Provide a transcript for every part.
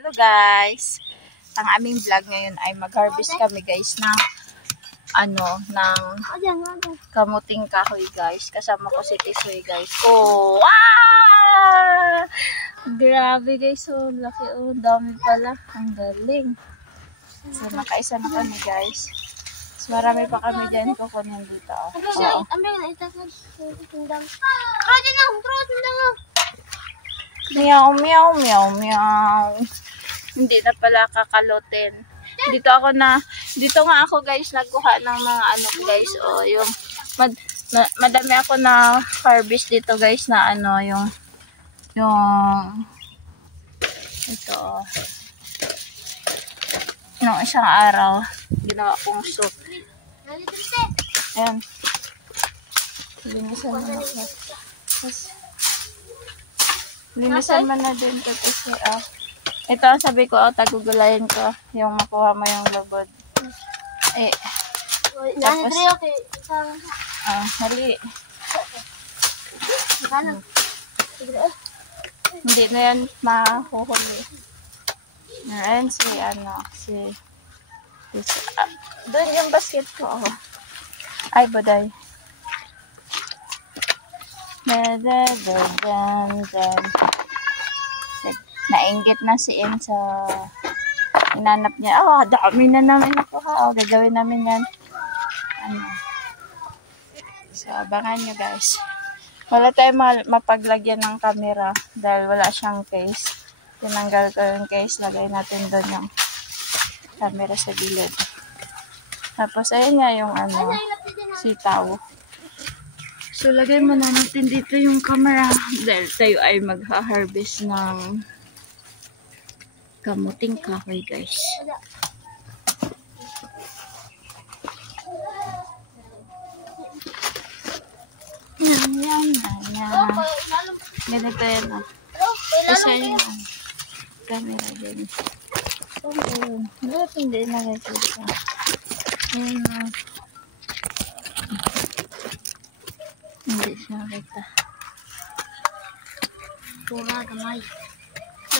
Hello guys. Ang aming vlog ngayon ay mag-harvest kami guys ng kamuting kahoy guys. Kasama ko si Tisoy guys. Oh, wow! Grabe guys, so laki oh, dami pala. Ang galing. So nakaisa na kami guys. So marami pa kami dyan kukunin dito. Oo. Meow, meow, meow, meow. Hindi na pala kakalotin. Dito nga ako guys nagkuha ng mga guys, oh, yung madami ako na harvest dito guys na yung ito nung isang araw ginawa kong soup. Ayan. Linisan mo na. Linisan mo na din ito kasi ito ang sabi ko, tagugulayin ko yung makuha mo yung lubod. Tapos, mali. Hindi na yan mahuhuli. Ayan doon yung basket ko. Ay, boday. Nainggit na si En sa inanap niya. Dami na namin nakuha. Gagawin namin yan. So, abangan nyo guys. Wala tayong mapaglagyan ng camera dahil wala siyang case. Tinanggal ko yung case. Lagay natin doon yung camera sa gilid. Tapos, ayun nga yung sitaw. So, lagay mo na natin dito yung camera dahil tayo ay magha-harvest ng kamuting kahoy guys. Yan. Ganito yan. Isa yung camera din. Bakit hindi na ganito? Hindi siya kita. Pura gamay.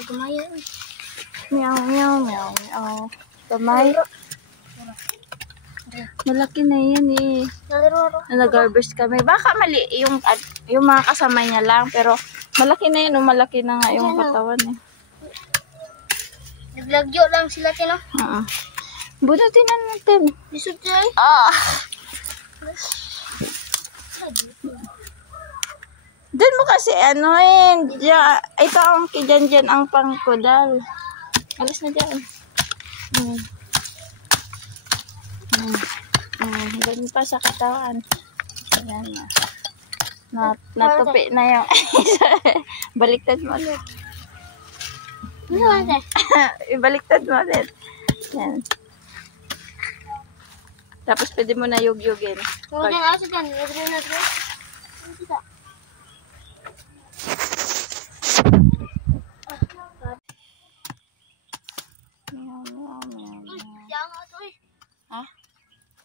Gamay yan. Meow, meow, meow, meow. Gamay. Malaki na yan eh. Nag-harvest kami. Baka mali yung mga kasama niya lang. Pero malaki na yun. Malaki na nga yung katawan eh. Naglagyo lang sila tino. Bunutin na natin. Lisod siya eh. Doon mo kasi ito ang kijan ang pangkudal. Alas na dyan. Doon pa sa katawan. Ayan na. Natupi na yung baliktad mo ulit. Ibaliktad mo ulit. Yan. Tapos pwede mo na yug-yugin. Huwag yung aso dyan.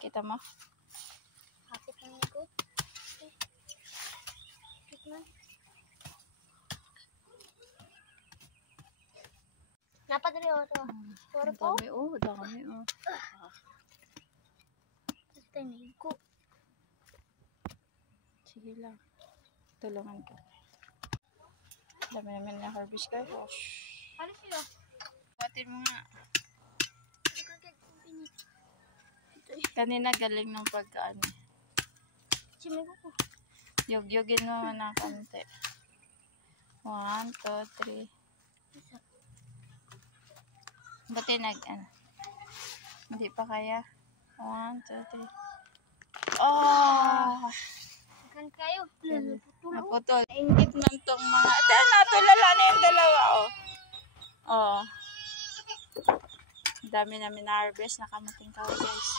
Kita mo? Kapit na ko. Napadali ako ito. Dami oh. Sige lang. Tulungan ka. Dami namin na harvest ka. Ano siya? Batin mo nga. Kanina galing ng pagkaan. Yug-yugin mo na konti. 1, 2, 3. Ba't hindi pa kaya? 1, 2, 3. Kan kayo. Naputol. Ingit man tong mga. Natulala na yung dalawa Dami namin na-harvest na kamuting kahoy guys.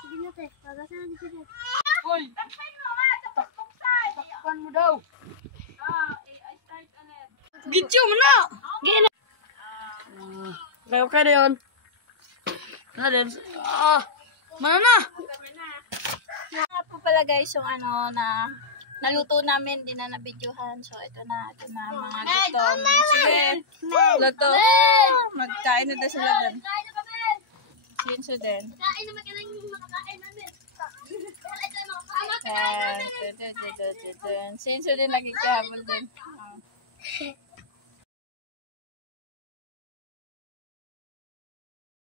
Sige na te. Pagasan na dito. Hoy! Takpan mo daw. I start ulit. Video mo na! Gina! Kaya ka na yun. Mana na? Nga po pala guys, yung ano na naluto namin, di na nabidyohan. So, ito na mga gutom. Sige, luto. Magkain na daw sila dun. Kain na kami! Sinso din. Kain naman ka lang yung makakain namin. Wala ito yung makakain namin. Sinso din nagkikahabol din.